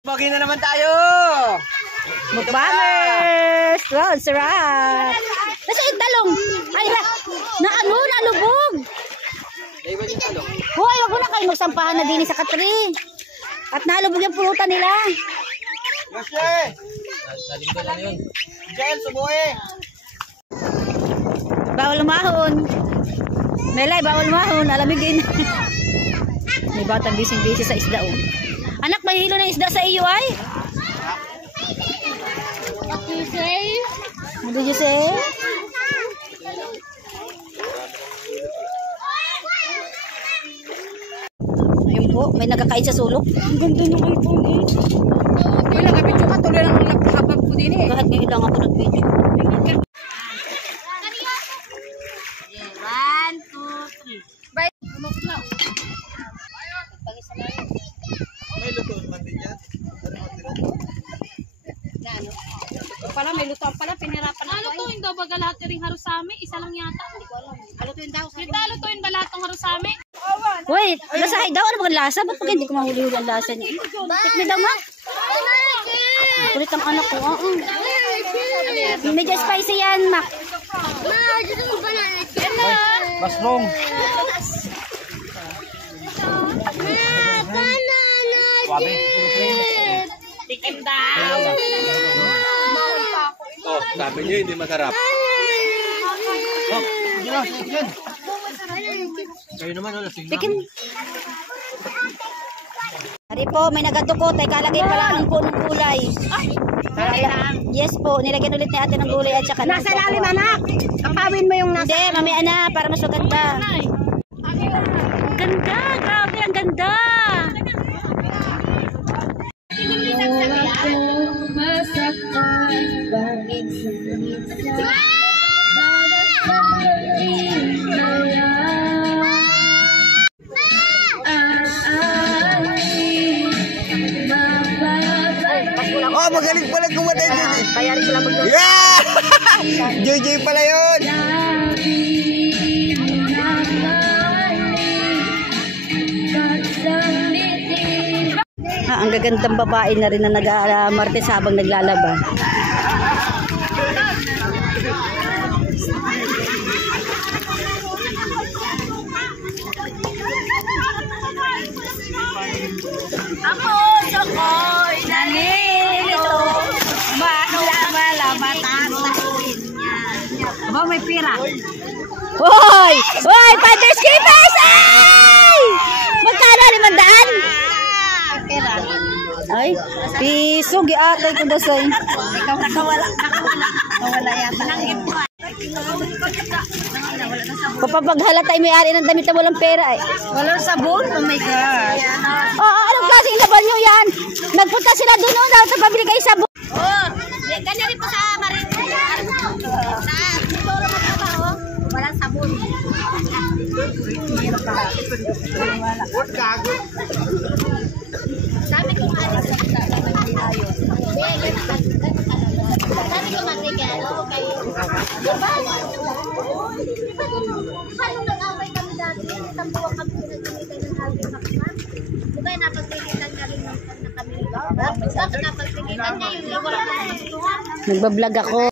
Bagi na naman tayo! Mukbangers! Wow, sarap! Nasa yung talong! Ay, nalubog! Naiwan yung talong. Hoy, wag mo na kayo magsampahan na din sa katri. At nalubog yung pulutan nila. Yoshe! Nalimba lang yun. Jel, subuhi! Bawal umahon. Melay, bawal umahon. Alamigin. May batang bising-bisi sa isda. Oh. Anak, may hilo ng isda sa iyo ay? What do you say? What did you say? Ayun po, may nagkakain sa sulok. Ang ganda nyo kayo po eh. Wala ka video ka, tuloy lang nagkakapag po din eh. Kahit ngayon lang ako nag-video. 1, 2, 3. Bye. May lutuan man din yan. Pala may lutuan pala, pinirapan na Ano to, hindi ba lahat yung harusami? Isa lang yata. Hindi ko alam. Halutuin daw. Dito, lutuin ba lahat ng harusami? Wait, lasahay daw. Ano bang lasa? Ba't pag hindi ko mahuli-huli ang lasa niya? Tikmi daw, ma. Kulit ang anak ko. Medyo spicy yan, Mac. Mushroom! Wabi! Tikim daw. Oh, sabi niyo hindi masarap. Oh, yan, yan. Kayo naman, wala sing Tikim. Hari po, may nagadukot. Ay kalagay pa lang ng punong gulay. Yes po, nilagyan ulit ni ate ng gulay at saka Nasa lalim, anak. Kapawin mo yung nasa. Hindi, mamaya na para mas maganda. Ganda, grabe, ang ganda. Oh, magaling pala kumatay dyan eh. Kaya rin sila mag-luto. Yeah! JJ pala yun! Ang gagandang babae na rin na nag-martes habang naglalaba. Ako, Sokoy, nalilito. Malama-lama-tatayin niya. Aba, may pira. Hoy! Hoy! Father's Keepers! Ay! Magkano? 500? Pira. Ay, piso, giatay ko dasay. Ikaw nakawala. Nakawala yata. Papapaghala tayo may-ari ng damit na walang pera eh. Walang sabon? Oh my God. Anong klaseng laban nyo yan? Nagpunta sila doon o, dapat pabili kayo sabon. Oh, ganyan rin po sa Marin. Sa Toro magtrabaho, walang sabon. Sabi ko alis sa ayos. Sabi ko magregalo kayo. Diba? Paano nag-away kami dati? Isang buwang kami nagkamitan ng alvin makman. Diba napagpigitan ka rin ng kami. Bakit napagpigitan niya yun? Wala na. Nagbablog ako.